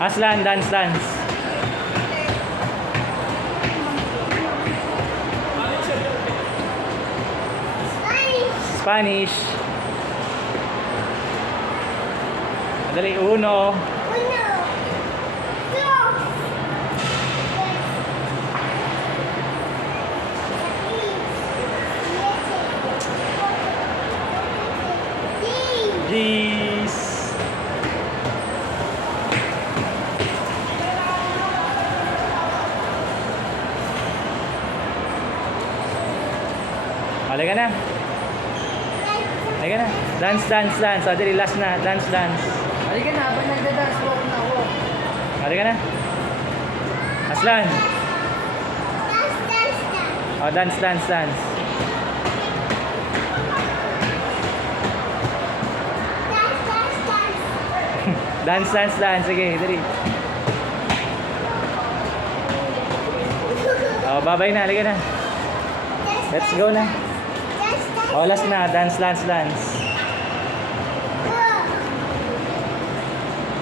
Aslan, dance, dance. Spanish. Madali, uno. Jeez. Halika na. Halika na. Dance, dance, dance. O, dali, last na. Dance, dance. Halika na, habang nagda-dance walk na ako. Halika na. Aslan. O, dance, dance, dance. Dance, dance, dance. Sige, dali. O, babay na. Halika na. Let's go na. O, last na. Dance, dance, dance.